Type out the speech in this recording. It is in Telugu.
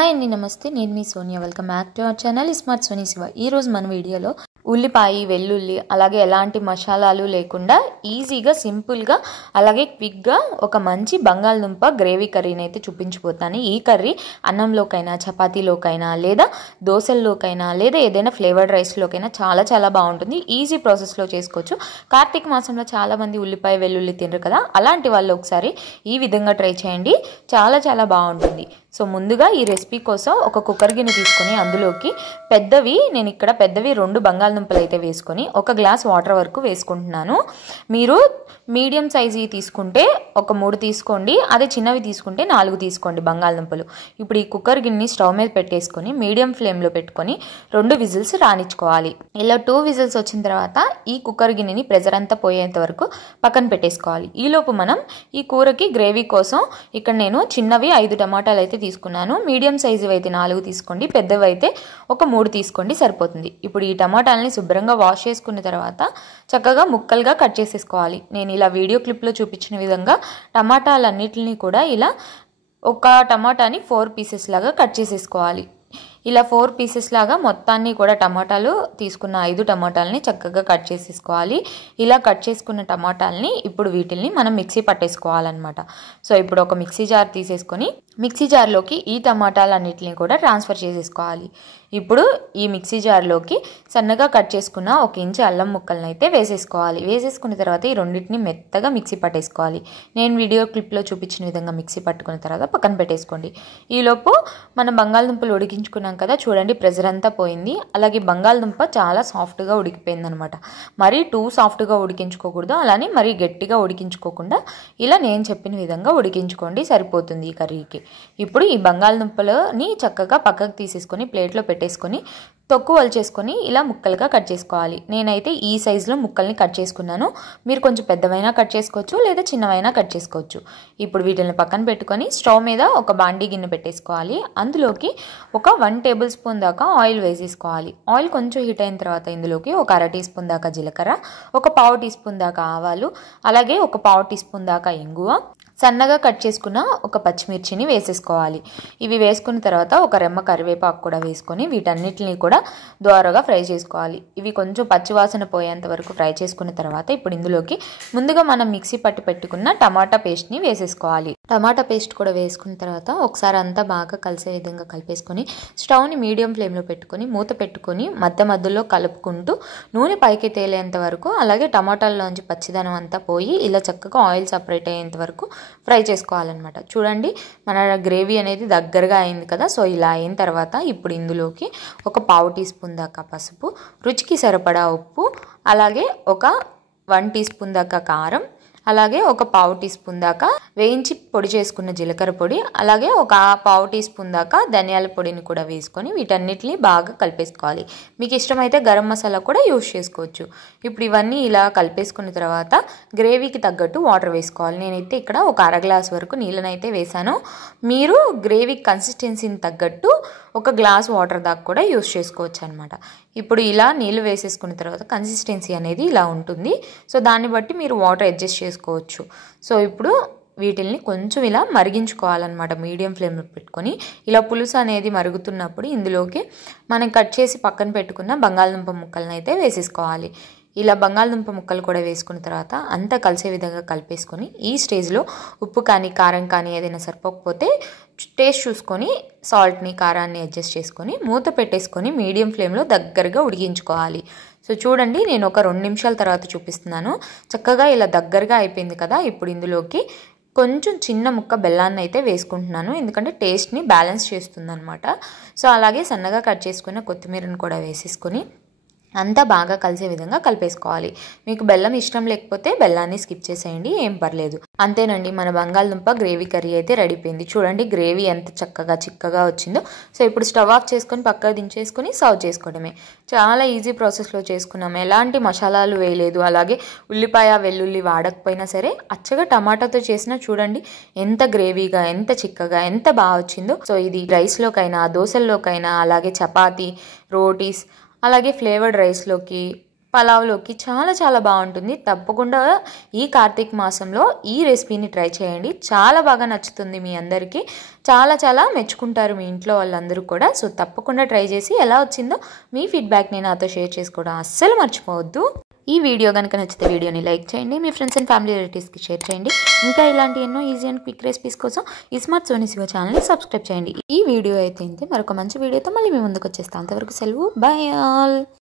హాయ్ అండి, నమస్తే. నేను మీ Sonia. Welcome back to our channel smart Soni Siva. ఈరోజు మన వీడియోలో ఉల్లిపాయ, వెల్లుల్లి, అలాగే ఎలాంటి మసాలాలు లేకుండా ఈజీగా, సింపుల్గా, అలాగే క్విక్గా ఒక మంచి బంగాళదుంప గ్రేవీ కర్రీని అయితే చూపించిపోతాను. ఈ కర్రీ అన్నంలోకైనా, చపాతీలోకైనా, లేదా దోశల్లోకైనా, లేదా ఏదైనా ఫ్లేవర్డ్ రైస్లోకైనా చాలా చాలా బాగుంటుంది. ఈజీ ప్రాసెస్లో చేసుకోవచ్చు. కార్తీక మాసంలో చాలామంది ఉల్లిపాయ, వెల్లుల్లి తినరు కదా, అలాంటి వాళ్ళు ఒకసారి ఈ విధంగా ట్రై చేయండి. చాలా చాలా బాగుంటుంది. సో ముందుగా ఈ రెసిపీ కోసం ఒక కుక్కర్ గిన్నె తీసుకొని అందులోకి నేను ఇక్కడ పెద్దవి 2 బంగాళదుంపలు అయితే వేసుకొని 1 గ్లాస్ వాటర్ వరకు వేసుకుంటున్నాను. మీరు మీడియం సైజు తీసుకుంటే ఒక 3 తీసుకోండి, అదే చిన్నవి తీసుకుంటే 4 తీసుకోండి బంగాళదుంపలు. ఇప్పుడు ఈ కుక్కర్ గిన్నెని స్టవ్ మీద పెట్టేసుకొని మీడియం ఫ్లేమ్లో పెట్టుకొని 2 విజిల్స్ రానిచ్చుకోవాలి. ఇలా 2 విజిల్స్ వచ్చిన తర్వాత ఈ కుక్కర్ గిన్నెని ప్రెజర్ అంతా పోయేంత వరకు పక్కన పెట్టేసుకోవాలి. ఈలోపు మనం ఈ కూరకి గ్రేవీ కోసం ఇక్కడ నేను చిన్నవి 5 టమాటాలు అయితే తీసుకున్నాను. మీడియం సైజు అయితే 4 తీసుకోండి, పెద్దవి అయితే ఒక 3 తీసుకోండి, సరిపోతుంది. ఇప్పుడు ఈ టమాటాలని శుభ్రంగా వాష్ చేసుకున్న తర్వాత చక్కగా ముక్కలుగా కట్ చేసేసుకోవాలి. నేను ఇలా వీడియో క్లిప్లో చూపించిన విధంగా టమాటాలన్నిటిని కూడా ఇలా ఒక టమాటాని 4 పీసెస్ లాగా కట్ చేసేసుకోవాలి. ఇలా 4 పీసెస్ లాగా మొత్తాన్ని కూడా టమాటాలు తీసుకున్న 5 టమాటాలని చక్కగా కట్ చేసేసుకోవాలి. ఇలా కట్ చేసుకున్న టమాటాలని ఇప్పుడు వీటిల్ని మనం మిక్సీ పట్టేసుకోవాలన్నమాట. సో ఇప్పుడు ఒక మిక్సీ జార్ తీసేసుకొని మిక్సీ జార్లోకి ఈ టమాటాలన్నిటిని కూడా ట్రాన్స్ఫర్ చేసేసుకోవాలి. ఇప్పుడు ఈ మిక్సీ జార్లోకి సన్నగా కట్ చేసుకున్న 1 ఇంచు అల్లం ముక్కలను అయితే వేసేసుకోవాలి. వేసేసుకున్న తర్వాత ఈ రెండింటిని మెత్తగా మిక్సీ పట్టేసుకోవాలి. నేను వీడియో క్లిప్లో చూపించిన విధంగా మిక్సీ పట్టుకున్న తర్వాత పక్కన పెట్టేసుకోండి. ఈలోపు మనం బంగాళదుంపలు ఉడికించుకున్నాం కదా, చూడండి ప్రెజర్ అంతా పోయింది. అలాగే బంగాళదుంప చాలా సాఫ్ట్గా ఉడికిపోయింది అనమాట. మరీ టూ సాఫ్ట్గా ఉడికించుకోకూడదు, అలానే మరీ గట్టిగా ఉడికించుకోకుండా ఇలా నేను చెప్పిన విధంగా ఉడికించుకోండి, సరిపోతుంది ఈ కర్రీకి. ఇప్పుడు ఈ బంగాళదుంపలని చక్కగా పక్కకు తీసేసుకొని ప్లేట్లో పెట్టేసుకొని తొక్కు వలిచేసుకొని ఇలా ముక్కలుగా కట్ చేసుకోవాలి. నేనైతే ఈ సైజులో ముక్కల్ని కట్ చేసుకున్నాను. మీరు కొంచెం పెద్దవైనా కట్ చేసుకోవచ్చు, లేదా చిన్నవైనా కట్ చేసుకోవచ్చు. ఇప్పుడు వీటిని పక్కన పెట్టుకొని స్టవ్ మీద ఒక బాండీ గిన్నె పెట్టేసుకోవాలి. అందులోకి ఒక 1 టేబుల్ స్పూన్ దాకా ఆయిల్ వేసేసుకోవాలి. ఆయిల్ కొంచెం హీట్ అయిన తర్వాత ఇందులోకి ఒక 1/2 టీ స్పూన్ దాకా జీలకర్ర, ఒక 1/4 టీ స్పూన్ దాకా ఆవాలు, అలాగే ఒక 1/4 టీ స్పూన్ దాకా ఇంగువ, సన్నగా కట్ చేసుకున్న ఒక పచ్చిమిర్చిని వేసేసుకోవాలి. ఇవి వేసుకున్న తర్వాత ఒక రెమ్మ కరివేపాకు కూడా వేసుకొని వీటన్నిటిని కూడా దోరగా ఫ్రై చేసుకోవాలి. ఇవి కొంచెం పచ్చివాసన పోయేంత వరకు ఫ్రై చేసుకున్న తర్వాత ఇప్పుడు ఇందులోకి ముందుగా మనం మిక్సీ పట్టి పెట్టుకున్న టమాటా పేస్ట్ని వేసేసుకోవాలి. టమాటా పేస్ట్ కూడా వేసుకున్న తర్వాత ఒకసారి అంతా బాగా కలిసే విధంగా కలిపేసుకొని స్టవ్ని మీడియం ఫ్లేమ్లో పెట్టుకొని మూత పెట్టుకొని మధ్య మధ్యలో కలుపుకుంటూ నూనె పైకి తేలేంత వరకు, అలాగే టమాటాల్లోంచి పచ్చిదనం అంతా పోయి ఇలా చక్కగా ఆయిల్ సపరేట్ అయ్యేంత వరకు ఫ్రై చేసుకోవాలన్నమాట. చూడండి మన గ్రేవీ అనేది దగ్గరగా అయింది కదా. సో ఇలా అయిన తర్వాత ఇప్పుడు ఇందులోకి ఒక 1/4 టీ స్పూన్ దాకా పసుపు, రుచికి సరిపడా ఉప్పు, అలాగే ఒక 1 టీ స్పూన్ దాకా కారం, అలాగే ఒక 1/4 టీ స్పూన్ దాకా వేయించి పొడి చేసుకున్న జీలకర్ర పొడి, అలాగే ఒక 1/4 టీ స్పూన్ దాకా ధనియాల పొడిని కూడా వేసుకొని వీటన్నిటిని బాగా కలిపేసుకోవాలి. మీకు ఇష్టమైతే గరం మసాలా కూడా యూజ్ చేసుకోవచ్చు. ఇప్పుడు ఇవన్నీ ఇలా కలిపేసుకున్న తర్వాత గ్రేవీకి తగ్గట్టు వాటర్ వేసుకోవాలి. నేనైతే ఇక్కడ ఒక 1/2 గ్లాస్ వరకు నీళ్ళనైతే వేసాను. మీరు గ్రేవీ కన్సిస్టెన్సీని తగ్గట్టు 1 గ్లాస్ వాటర్ దాకా కూడా యూజ్ చేసుకోవచ్చు అనమాట. ఇప్పుడు ఇలా నీళ్ళు వేసేసుకున్న తర్వాత కన్సిస్టెన్సీ అనేది ఇలా ఉంటుంది. సో దాన్ని బట్టి మీరు వాటర్ అడ్జస్ట్ చేసుకోవచ్చు. సో ఇప్పుడు వీటిల్ని కొంచెం ఇలా మరిగించుకోవాలన్నమాట. మీడియం ఫ్లేమ్లో పెట్టుకొని ఇలా పులుసు అనేది మరుగుతున్నప్పుడు ఇందులోకి మనం కట్ చేసి పక్కన పెట్టుకున్న బంగాళదుంప ముక్కలను అయితే వేసేసుకోవాలి. ఇలా బంగాళదుంప ముక్కలు కూడా వేసుకున్న తర్వాత అంతా కలిసే విధంగా కలిపేసుకొని ఈ స్టేజ్లో ఉప్పు కానీ కారం కానీ ఏదైనా సరిపోకపోతే టేస్ట్ చూసుకొని సాల్ట్ని, కారాన్ని అడ్జస్ట్ చేసుకొని మూత పెట్టేసుకొని మీడియం ఫ్లేమ్లో దగ్గరగా ఉడికించుకోవాలి. సో చూడండి నేను ఒక 2 నిమిషాల తర్వాత చూపిస్తున్నాను. చక్కగా ఇలా దగ్గరగా అయిపోయింది కదా. ఇప్పుడు ఇందులోకి కొంచెం చిన్న ముక్క బెల్లాన్ని అయితే వేసుకుంటున్నాను, ఎందుకంటే టేస్ట్ని బ్యాలెన్స్ చేస్తుంది అనమాట. సో అలాగే సన్నగా కట్ చేసుకున్న కొత్తిమీరను కూడా వేసేసుకొని అంతా బాగా కలిసే విధంగా కలిపేసుకోవాలి. మీకు బెల్లం ఇష్టం లేకపోతే బెల్లాన్ని స్కిప్ చేసేయండి, ఏం పర్లేదు. అంతేనండి, మన బంగాళదుంప గ్రేవీ కర్రీ అయితే రెడీ అయిపోయింది. చూడండి గ్రేవీ ఎంత చక్కగా చిక్కగా వచ్చిందో. సో ఇప్పుడు స్టవ్ ఆఫ్ చేసుకొని పక్కకు దించేసుకొని సర్వ్ చేసుకోవడమే. చాలా ఈజీ ప్రాసెస్లో చేసుకున్నాము, ఎలాంటి మసాలాలు వేయలేదు, అలాగే ఉల్లిపాయ, వెల్లుల్లి వాడకపోయినా సరే అచ్చగా టమాటాతో చేసినా చూడండి ఎంత గ్రేవీగా, ఎంత చిక్కగా, ఎంత బాగా వచ్చిందో. సో ఇది రైస్లోకైనా, దోశల్లోకైనా, అలాగే చపాతీ, రోటీస్, అలాగే ఫ్లేవర్డ్ రైస్లోకి, పలావ్లోకి చాలా చాలా బాగుంటుంది. తప్పకుండా ఈ కార్తీక మాసంలో ఈ రెసిపీని ట్రై చేయండి. చాలా బాగా నచ్చుతుంది మీ అందరికీ. చాలా చాలా మెచ్చుకుంటారు మీ ఇంట్లో వాళ్ళందరూ కూడా. సో తప్పకుండా ట్రై చేసి ఎలా వచ్చిందో మీ ఫీడ్బ్యాక్ని నాతో షేర్ చేసుకోవడం అస్సలు మర్చిపోవద్దు. ఈ వీడియో కనుక నచ్చితే వీడియోని లైక్ చేయండి, మీ ఫ్రెండ్స్ అండ్ ఫ్యామిలీ రిలేటివ్స్కి షేర్ చేయండి. ఇంకా ఇలాంటి ఎన్నో ఈజీ అండ్ క్విక్ రెసిపీస్ కోసం స్మార్ట్ సోనీ శివ ఛానల్ని సబ్స్క్రైబ్ చేయండి. ఈ వీడియో అయితే ఇంతే. మరొక మంచి వీడియోతో మళ్ళీ మీ ముందుకు వచ్చేస్తాను. అంతవరకు సెలవు. By all.